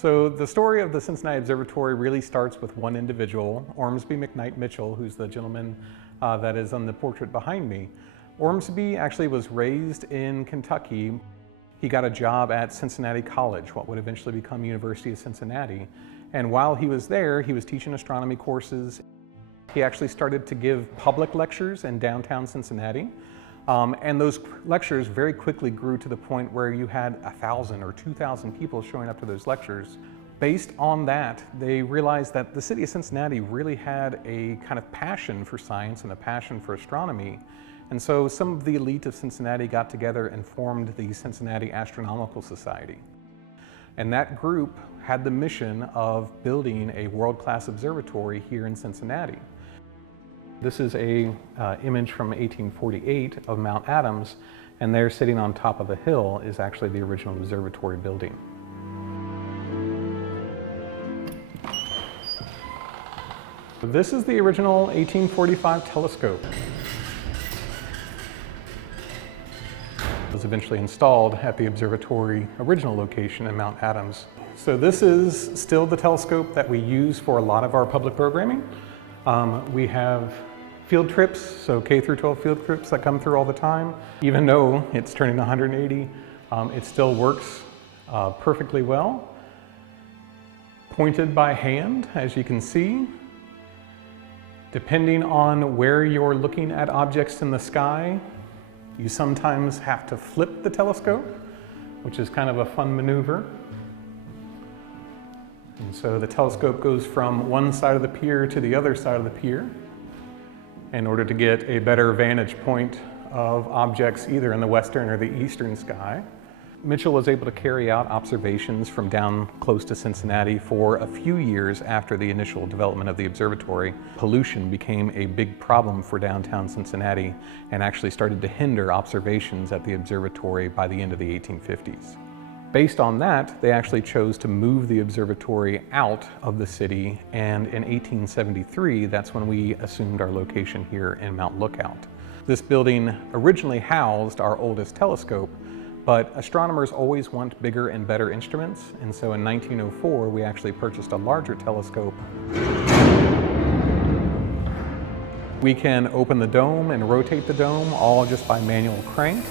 So the story of the Cincinnati Observatory really starts with one individual, Ormsby McKnight Mitchell, who's the gentleman that is on the portrait behind me. Ormsby actually was raised in Kentucky. He got a job at Cincinnati College, what would eventually become University of Cincinnati. And while he was there, he was teaching astronomy courses. He actually started to give public lectures in downtown Cincinnati. And those lectures very quickly grew to the point where you had 1,000 or 2,000 people showing up to those lectures. Based on that, they realized that the city of Cincinnati really had a kind of passion for science and a passion for astronomy. And so some of the elite of Cincinnati got together and formed the Cincinnati Astronomical Society. And that group had the mission of building a world-class observatory here in Cincinnati. This is an image from 1848 of Mount Adams, and there sitting on top of the hill is actually the original observatory building. This is the original 1845 telescope. It was eventually installed at the observatory original location in Mount Adams. So this is still the telescope that we use for a lot of our public programming. We have field trips, so K through 12 field trips that come through all the time. Even though it's turning 180, it still works perfectly well. Pointed by hand, as you can see. Depending on where you're looking at objects in the sky, you sometimes have to flip the telescope, which is kind of a fun maneuver. And so the telescope goes from one side of the pier to the other side of the pier in order to get a better vantage point of objects either in the western or the eastern sky. Mitchell was able to carry out observations from down close to Cincinnati for a few years after the initial development of the observatory. Pollution became a big problem for downtown Cincinnati and actually started to hinder observations at the observatory by the end of the 1850s. Based on that, they actually chose to move the observatory out of the city, and in 1873, that's when we assumed our location here in Mount Lookout. This building originally housed our oldest telescope, but astronomers always want bigger and better instruments, and so in 1904, we actually purchased a larger telescope. We can open the dome and rotate the dome all just by manual crank.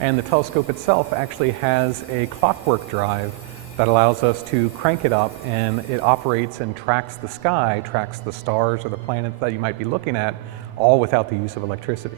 And the telescope itself actually has a clockwork drive that allows us to crank it up, and it operates and tracks the sky, tracks the stars or the planets that you might be looking at, all without the use of electricity.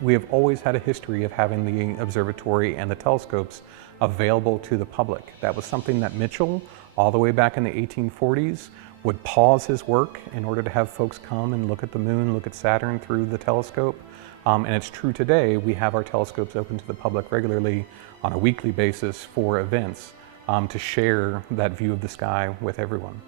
We have always had a history of having the observatory and the telescopes available to the public. That was something that Mitchell, all the way back in the 1840s, would pause his work in order to have folks come and look at the moon, look at Saturn through the telescope. And it's true today. We have our telescopes open to the public regularly on a weekly basis for events to share that view of the sky with everyone.